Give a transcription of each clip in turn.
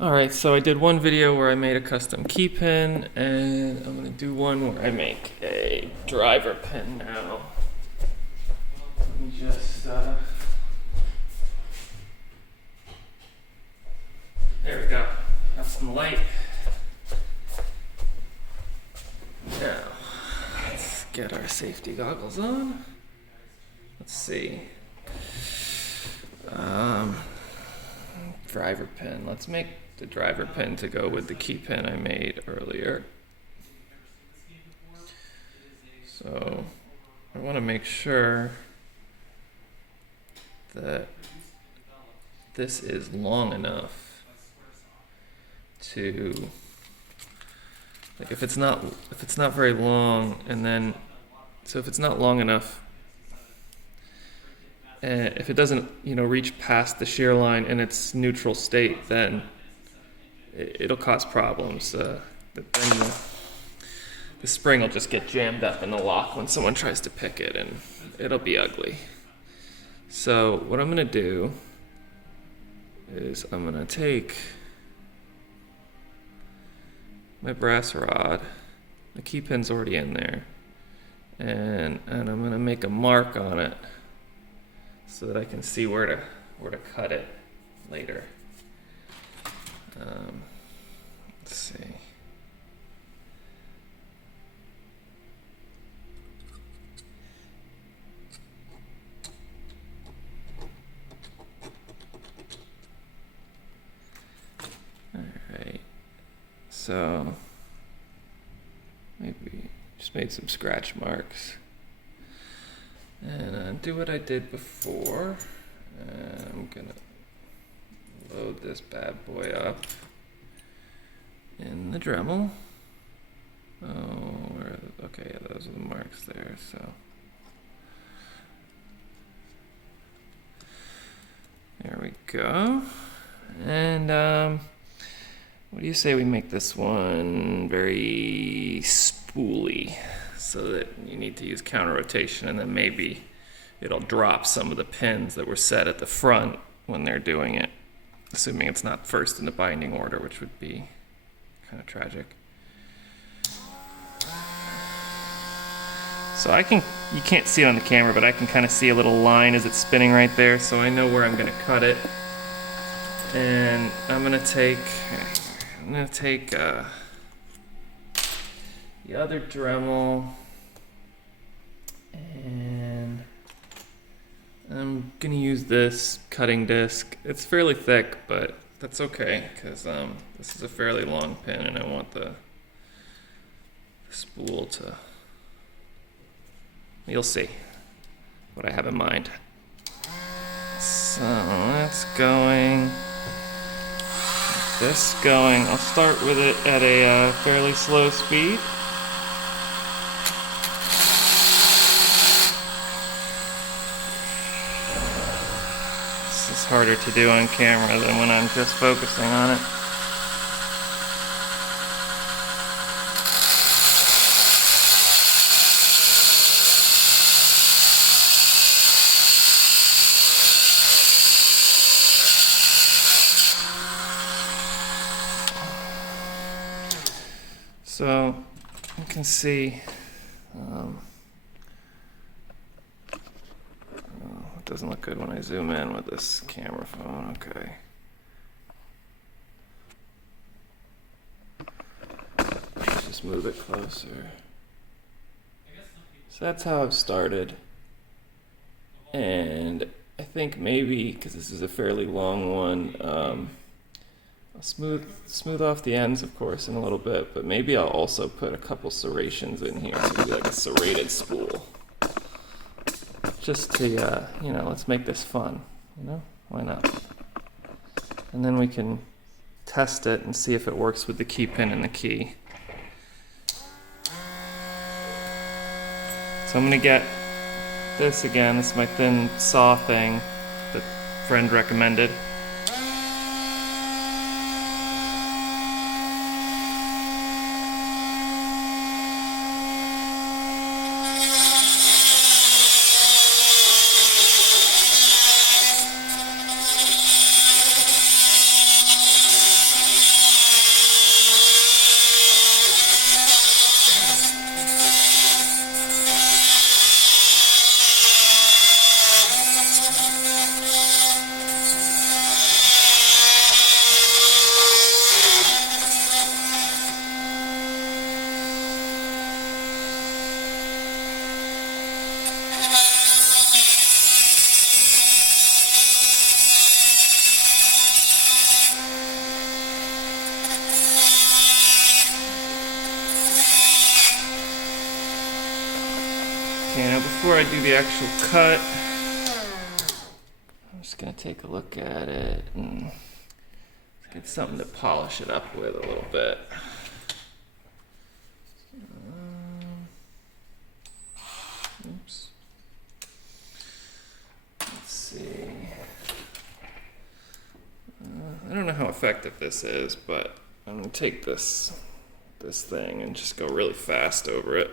Alright, so I did one video where I made a custom key pin, and I'm going to do one where I make a driver pin now. Let me just, there we go. Got some light. Now, let's get our safety goggles on. Let's see. Driver pin. Let's make the driver pin to go with the key pin I made earlier. So I want to make sure that this is long enough to, like, if it's not very long, and then so if it's not long enough, if it doesn't, reach past the shear line in its neutral state, then it'll cause problems. Then the spring will just get jammed up in the lock when someone tries to pick it, and it'll be ugly. So what I'm going to do is I'm going to take my brass rod, the key pin's already in there, and I'm going to make a mark on it so that I can see where to cut it later. Let's see. All right. So maybe just made some scratch marks. And do what I did before. I'm gonna load this bad boy up in the Dremel. Okay, yeah, those are the marks there. So there we go. And what do you say we make this one very spooly, so that you need to use counter rotation, and then maybe it'll drop some of the pins that were set at the front when they're doing it, assuming it's not first in the binding order, which would be kind of tragic. So you can't see it on the camera, but I can kind of see a little line as it's spinning right there, so I know where I'm going to cut it. And I'm going to take the other Dremel, and I'm gonna use this cutting disc. It's fairly thick, but that's okay, because this is a fairly long pin, and I want the spool to, you'll see what I have in mind. So that's going, this going. I'll start with it at a fairly slow speed. This is harder to do on camera than when I'm just focusing on it. So you can see, it doesn't look good when I zoom in with this camera phone. Okay. Let's just move it closer. So that's how I've started. And I think maybe, because this is a fairly long one, I'll smooth off the ends, of course, in a little bit, but maybe I'll also put a couple serrations in here, maybe like a serrated spool, just to let's make this fun. Why not? And then we can test it and see if it works with the key pin and the key. So I'm gonna get this again. This is my thin saw thing that a friend recommended. before I do the actual cut, I'm just gonna take a look at it and get something to polish it up with a little bit. Oops. Let's see. I don't know how effective this is, but I'm gonna take this thing and just go really fast over it.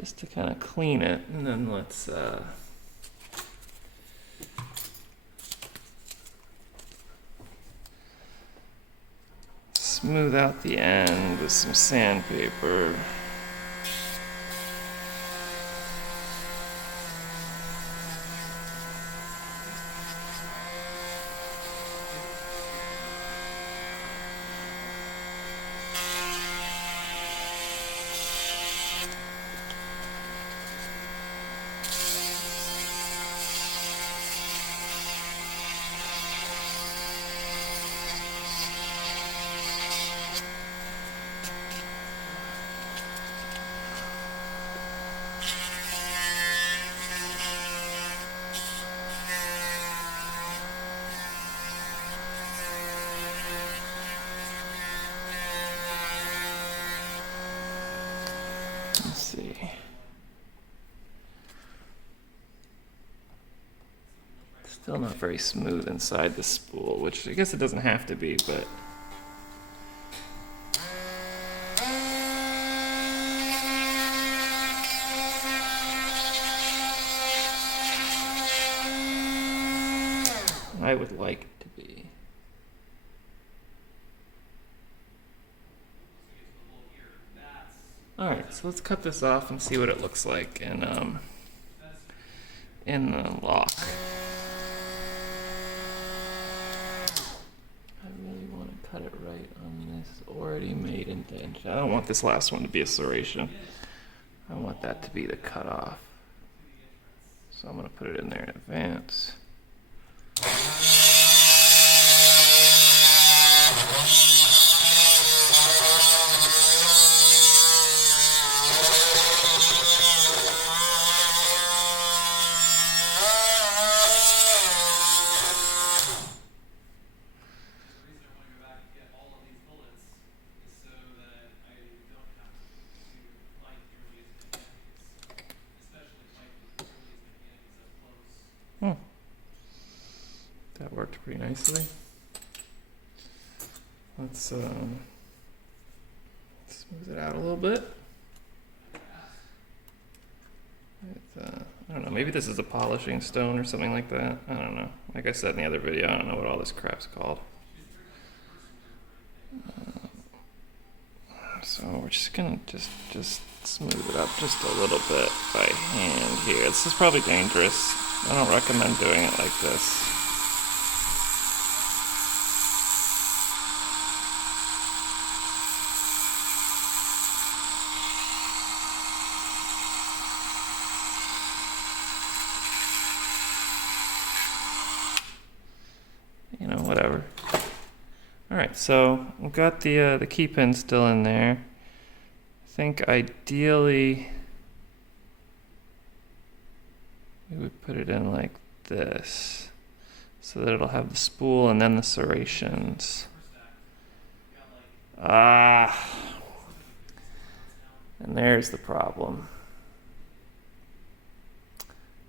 Just to kind of clean it, and then let's smooth out the end with some sandpaper. Let's see. Still not very smooth inside the spool, which I guess it doesn't have to be, but I would like it to be. Alright, so let's cut this off and see what it looks like in the lock. I really want to cut it right on this already made indentation. I don't want this last one to be a serration. I want that to be the cutoff. So I'm going to put it in there in advance. That worked pretty nicely. Let's smooth it out a little bit. I don't know, maybe this is a polishing stone or something like that. I don't know. Like I said in the other video, I don't know what all this crap's called. So we're just gonna just smooth it up just a little bit by hand here. This is probably dangerous. I don't recommend doing it like this. Whatever. Alright, so we've got the key pin still in there. I think ideally we would put it in like this so that it'll have the spool and then the serrations. And there's the problem.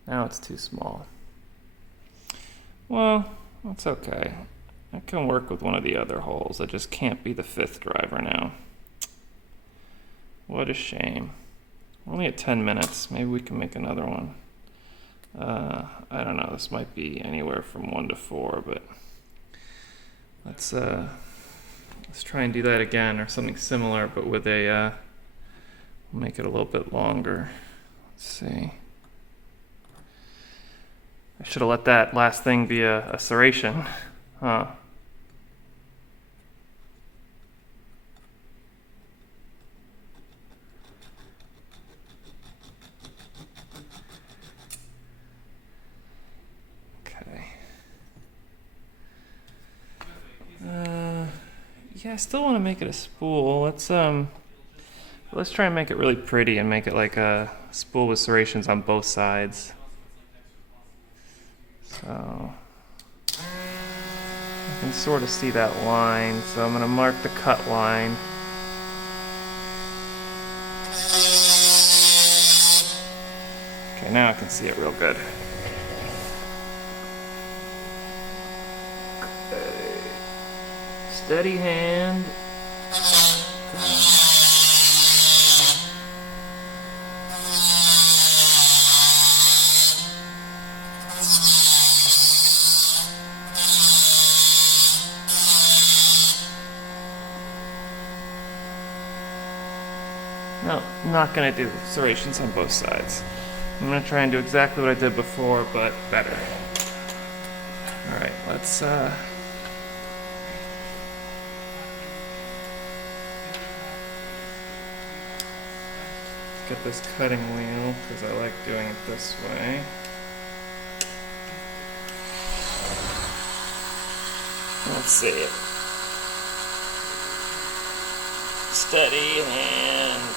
Now it's too small. Well, that's okay. I can work with one of the other holes. I just can't be the 5th driver now. What a shame. We're only at 10 minutes. Maybe we can make another one. I don't know. This might be anywhere from 1 to 4, but let's try and do that again, or something similar, but with a make it a little bit longer. Let's see. I should have let that last thing be a serration, huh? Yeah, I still want to make it a spool. Let's try and make it really pretty and make it like a spool with serrations on both sides. So I can sort of see that line, so I'm going to mark the cut line. Okay, now I can see it real good. Okay. Steady hand. No, I'm not going to do serrations on both sides. I'm going to try and do exactly what I did before, but better. Alright, let's get this cutting wheel, because I like doing it this way. Let's see it. Steady hand.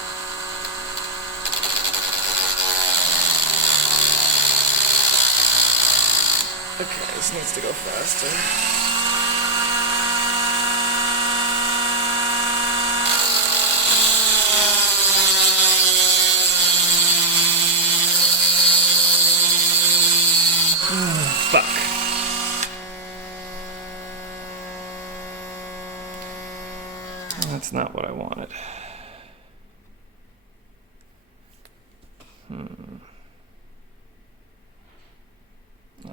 Okay, this needs to go faster. Fuck. That's not what I wanted. No,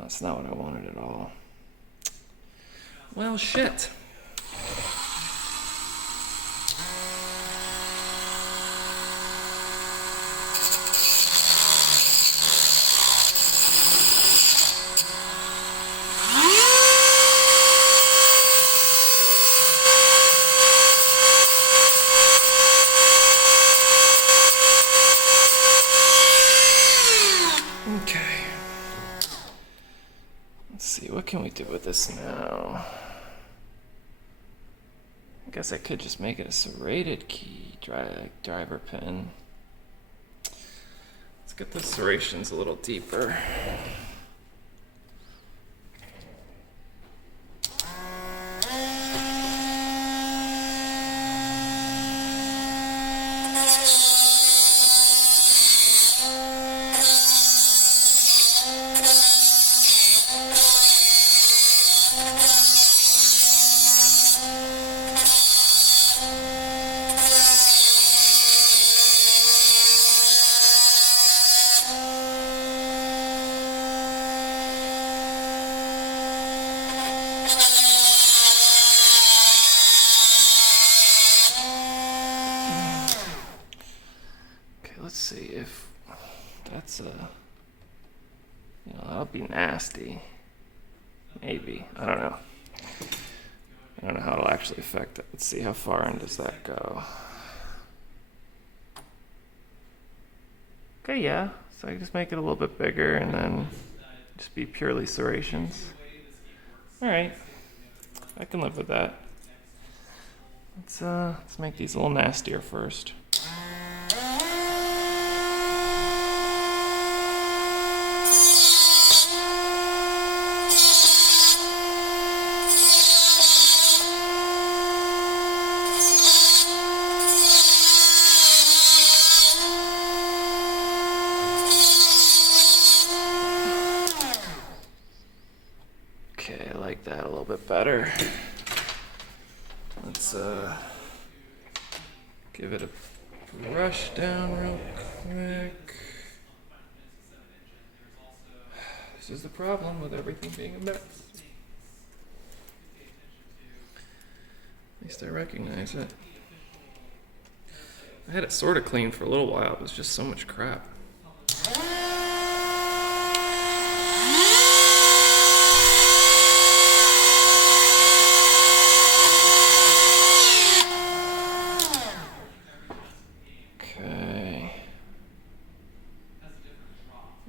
that's not what I wanted at all. Well, shit. Okay. Let's see, what can we do with this now? I guess I could just make it a serrated key driver pin. Let's get the serrations a little deeper. Let's see if that's that'll be nasty. Maybe. I don't know. I don't know how it'll actually affect it. Let's see, how far in does that go? Okay, yeah. So I just make it a little bit bigger and then just be purely serrations. Alright. I can live with that. Let's make these a little nastier first. Okay, I like that a little bit better. Let's give it a brush down real quick. This is the problem with everything being a mess. At least I recognize it. I had it sort of clean for a little while. It was just so much crap.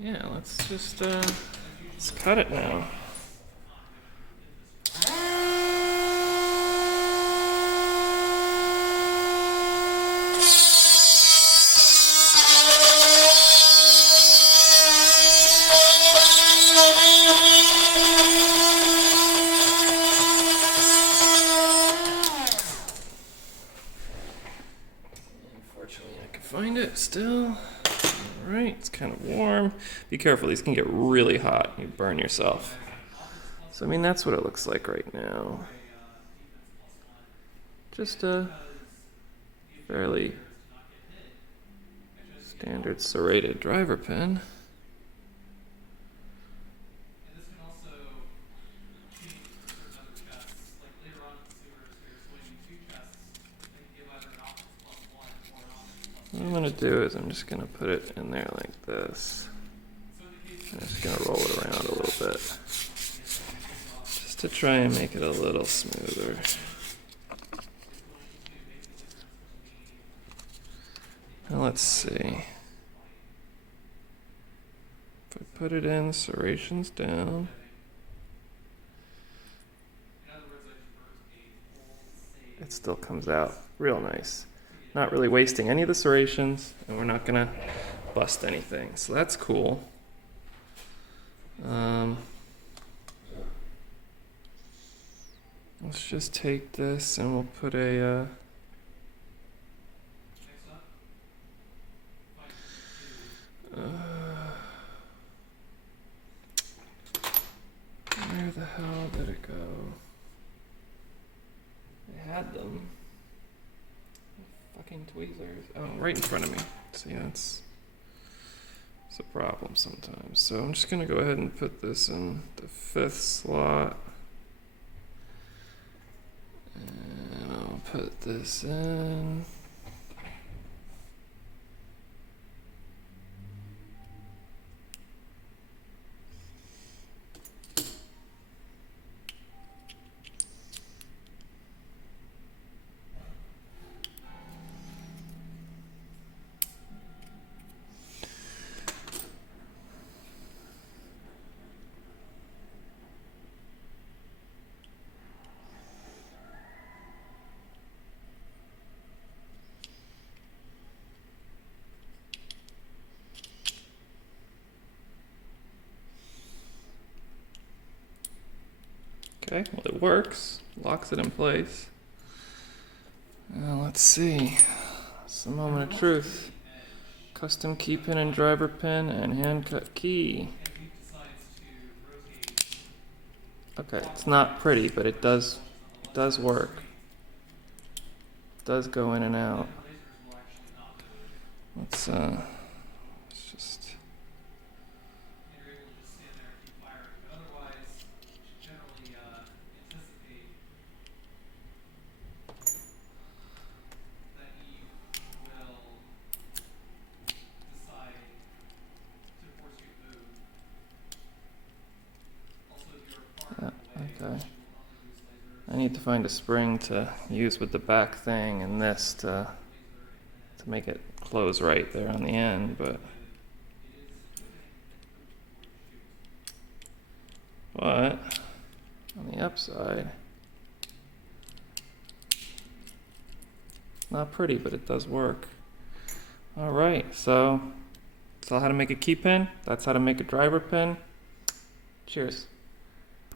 Yeah, let's just, let's cut it now. Unfortunately, I can find it still. Alright, it's kind of warm. Be careful, these can get really hot. You burn yourself. So, I mean, that's what it looks like right now. Just a fairly standard serrated driver pin. What I'm going to do is I'm just going to put it in there like this. I'm just going to roll it around a little bit, just to try and make it a little smoother. Now let's see. If I put it in, serrations down. It still comes out real nice. Not really wasting any of the serrations, and we're not gonna bust anything. So that's cool. Let's just take this and we'll put a where the hell did it go? I had them. Fucking tweezers. Oh, right in front of me. See, it's a problem sometimes. So I'm just gonna go ahead and put this in the 5th slot. And I'll put this in. Okay, well it works. Locks it in place. Now let's see. It's the moment of truth. Custom key pin and driver pin and hand cut key. Okay, it's not pretty, but it does work. It does go in and out. Let's just okay. I need to find a spring to use with the back thing and this to make it close right there on the end, but on the upside, not pretty, but it does work. All right, so that's all how to make a key pin. That's how to make a driver pin. Cheers.